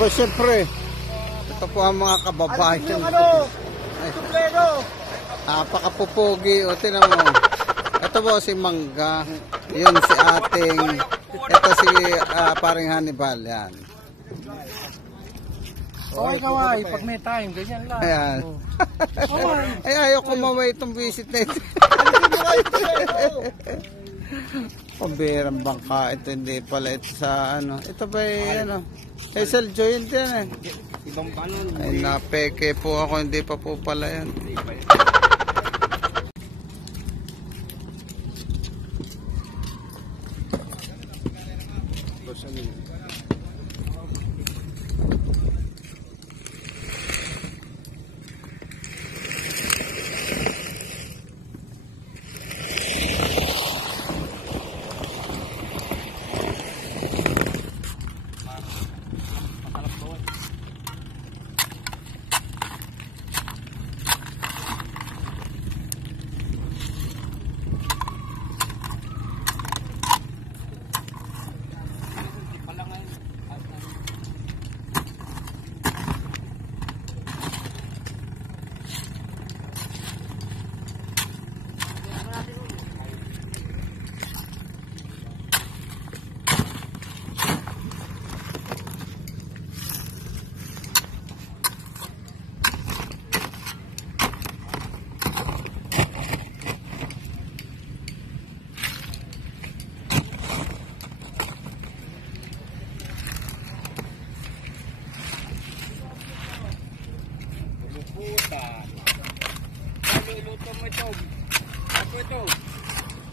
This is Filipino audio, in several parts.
Aba, siyempre, ito po ang mga kababayan. Napakapupogi. O, tinan mo. Ito po si Mangga. Yun si ating. Ito si paring Hannibal. Yan. Okay, kaway. Pag may time, ganyan lang. Ayan. Ay, ayaw ko maway itong visit na ito. Pambirang bangka. Ito hindi pala ito sa ano. Ito ba ano. Hazel Joint yan eh. Ibang panon. Ay, napeke po ako. Hindi pa po pala yan. Iluto mo ito. Ako ito.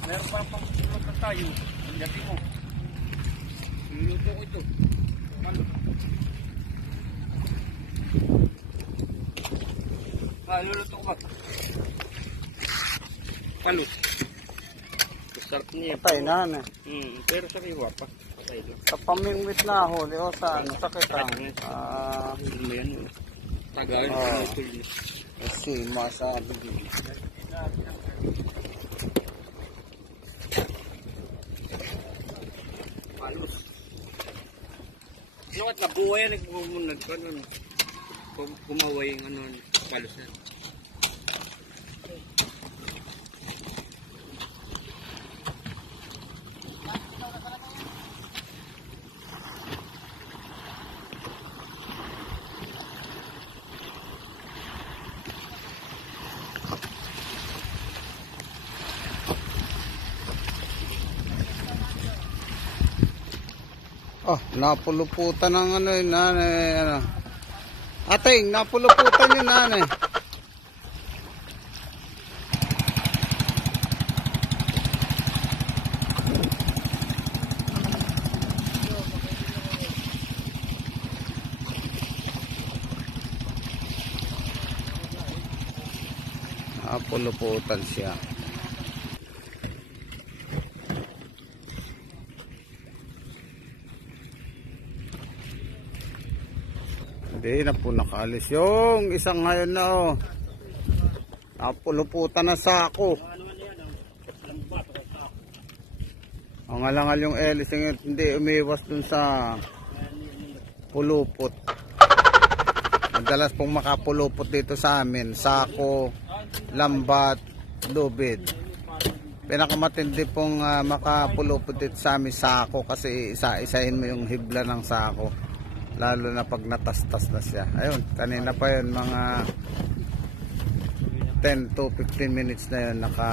Meron pa pang iluto tayo. Ang gabi mo. Iluto ko ito. Luluto ko ba? Palut. Sarap niya. Patay na na. Pero sa kiwa pa. Patay lang. Sa pamingwit na huli o sa ano. Sakit ang. Hindi mo yan. Tagal. Kasi masabi din. Palos. Ano at nabuhay yan, kumaway yung ano, palos yan. Oh, napuluputan ng ano yun, nanay, ano. Ating, napuluputan yun, nanay. Napuluputan siya. Hindi na po nakaalis yung isang ngayon na oh. Napuluputan na sako. Ang alangal yung elis hindi umiwas dun sa pulupot. Madalas pong makapulupot dito sa amin, sako, lambat, lubid. Pinakamatindi pong makapulupot dito sa amin, sako, kasi isa-isahin mo yung hibla ng sako. Lalo na pag natastas na siya. Ayun, kanina pa yun, mga 10 to 15 minutes na yun, naka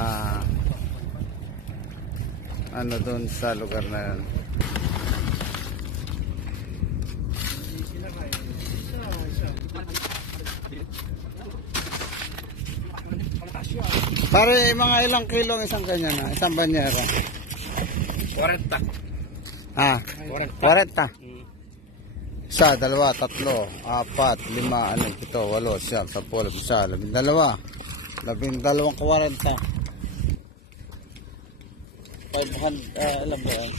ano doon sa lugar na yun. Pare, mga ilang kilo ang isang ganyan na, isang banyera? 40. Ah, 40. Isa, dalawa, tatlo, apat, lima, ano, ito, walo, siyam, sampu, isa, 12. 12 40. 500, alam ba yan?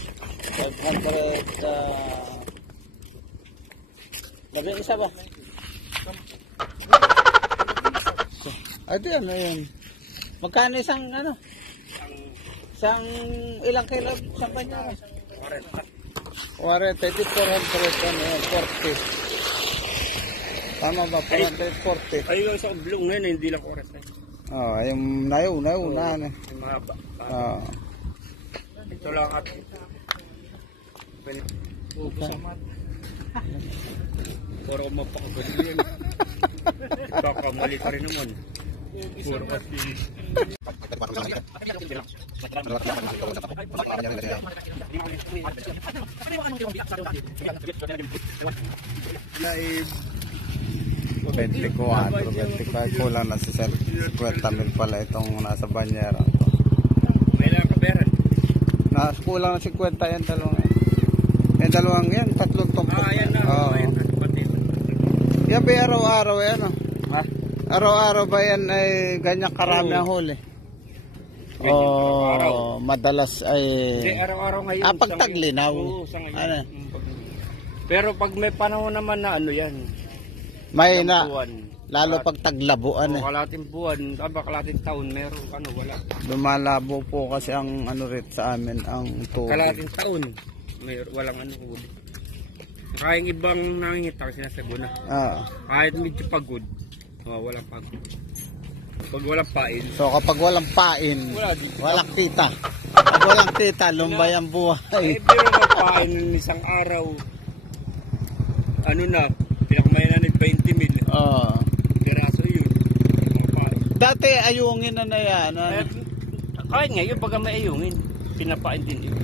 500, labing isa ba? Ay, di ano yun? Magkano isang, ano? Isang, ilang kilo, isang banyera? 40. 40, 400, 40. Tama ba? 440. Ay, yung sa oblong ngayon, hindi lang oras na. Oh, yung nayo na. Yung mga Oh. Ito lang at ubos ang mat. Puro mapakabali yan. Kakamali ka rin naman. Puro kasi. Live 24, kulang na si Sir. 50,000 pala itong nasa banyera. May lang kaberan. Kulang na 50 yan, dalawang yan. May dalawang yan, tatlong tumpok. Yan na. Oo. Yan ba araw-araw yan? Ha? Araw-araw ba yan ay ganyan karami ang huli? O madalas ay Hindi, araw-araw ngayon. pag taglinaw. Oo, sa ngayon. Ano? Pero pag may panahon naman na ano yan. May ilang na buwan. lalo pag taglabuan eh. Kalating buwan, kalating taon, meron wala. Lumalabo po kasi ang ano rin sa amin ang tubig. Kalating taon, walang huli. Kaya yung ibang nangingita sinasaguna. Kahit medyo pagod, walang pagod. Pag walang pain. So kapag walang pain, walang kita. Pag walang kita, lumbay ang buhay. Pero magpain ng isang araw, ano na, pinakamayanan ng 20 mil. Piraso yun. Dati ayungin na yan. Kahit ngayon, pag may ayungin, pinapain din yun.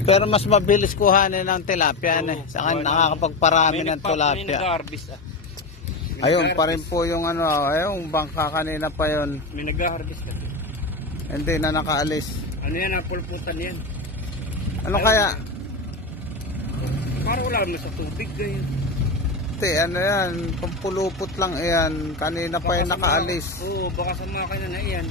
Pero mas mabilis kuhanin ng tilapia. Saka nakakapagparami ng tilapia. May nag-harvest Ayun pa rin po yung ano, yung bangka kanina pa yun. May nag-harvest kasi. Hindi na nakaalis. Ano yan, napulputan yan. Ano kaya? Parang wala mo sa tubig ganyan. Hindi, ano yan, pampulupot lang yan. Kanina pa yung nakaalis. Oo, baka sa makina na yan.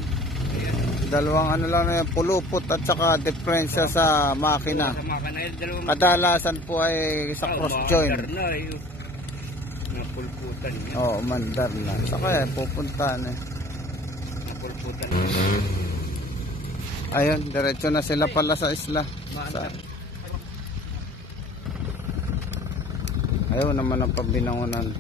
Dalawang ano lang na yan, pulupot at saka diferensya sa makina. Sa makina yan, dalawang... Kadalasan po ay sa cross joint. Napulputan yan. Oo, mandar na. Saka yan, pupuntahan eh. Napulputan. Ayun, diretso na sila pala sa isla. Ayaw naman ang pabinangunan.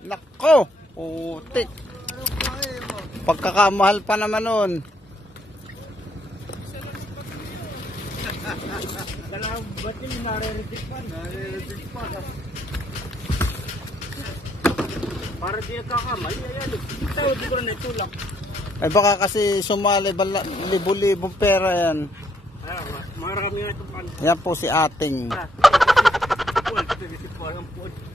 Nako! Putik! Pagkakamahal pa naman nun. Ba't yung nare-reject pa? Nare-reject pa. Para di nagkakamali, ayan. Ito, di ko na itulak. Ay baka kasi sumali libo-libong pera yan. Marami na ito pa. Yan po si ating.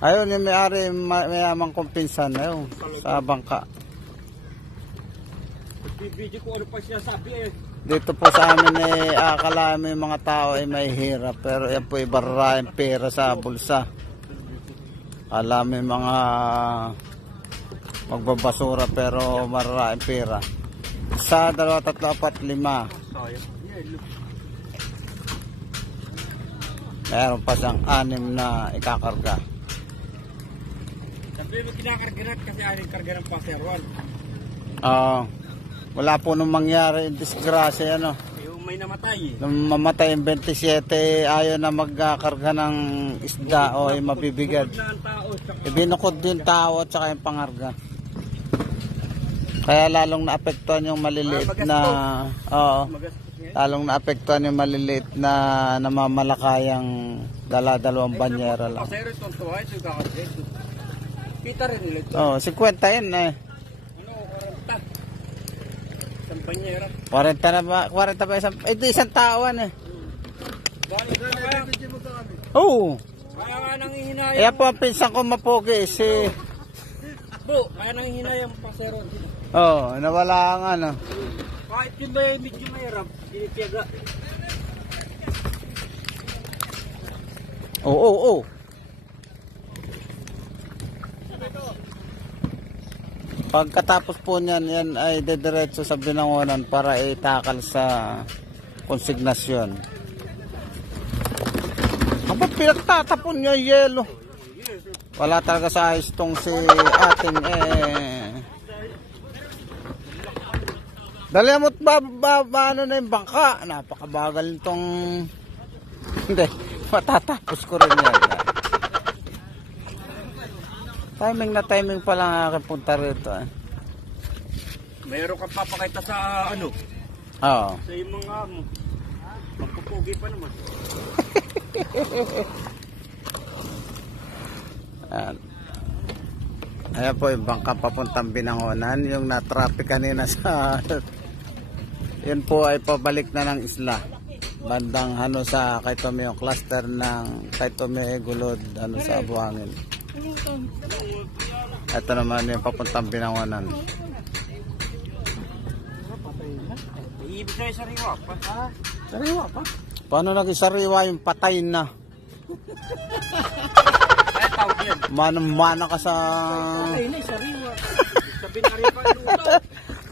Ayun yung may-ari, mayamang kumpinsan. Ayun, sa bangka. Video ko ano pa siya sabi eh. Dito po sa amin eh, akala may mga tao ay may hirap. Pero yan po ibarraing pera sa bulsa. Akala may mga magbabasura pero mararaing pera. Sa 2, 3, 4, 5. Meron pa siyang 6 na ikakarga. Sabi mo kinakarga natin kasi aning karga ng paserwan. Wala po nung mangyari yung disgrasya ano. Yung may namatay. Nung mamatay yung 27 ayaw na magkakarga ng isda o ay mabibigad. Ibinukod din tao at saka yung pangarga. Kaya lalong naapektuhan yung maliliit na lalong naapektuhan yung maliliit na namamalakayang dala-dalawang banyera lang. Pasero itong tuwa ito kakarga. Kita rin nila ito. 50 yun eh. Ano, 40. Isang banyera. 40 na ba? 40 ba isang? Ito isang tawan eh. Oo. Kaya nga nanghihinayang. Kaya po ang pinsan ko mapogi si... Kaya nanghihinayang pasero. Nawala ang ano. Kahit yung medyo mahirap, dinipiyaga. Oo. Pagkatapos po niyan, yan ay dediretso sa Binangonan para itakal sa konsignasyon. Kapag pinagtatapon niya yelo. Wala talaga sa ayos tong si ating dali mo't ano na yung bangka. Napakabagal nitong hindi, matatapos ko rin yan. Timing na timing pa lang aking punta rito. Mayroon ka papakita sa ano? Oo. Sa yung mga magpupugi pa naman. Ayan po yung bangka papuntang Binangonan. Yung na-traffic kanina sa yun po ay pabalik na ng isla. Bandang ano sa Kaytomeo cluster ng Kaytomeo Gulod ano sa Buhangin. Ito naman yung papuntang Binangonan. Ibig sa'yo sariwa pa. Ha? Sariwa pa? Paano naging sariwa yung patay na? Ay, tawag yan. Manang-mana ka sa... Patay na, sariwa. Sabi na rin pa, luto.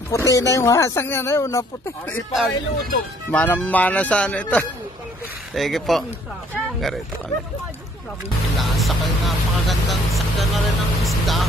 Puti na yung hasang yan. Ayun, naputi. Ari pa, luto. Manang-mana sa ano ito. Sige po. Garito kami. Lasa kayo, napakagandang sakyan na rin ng isda.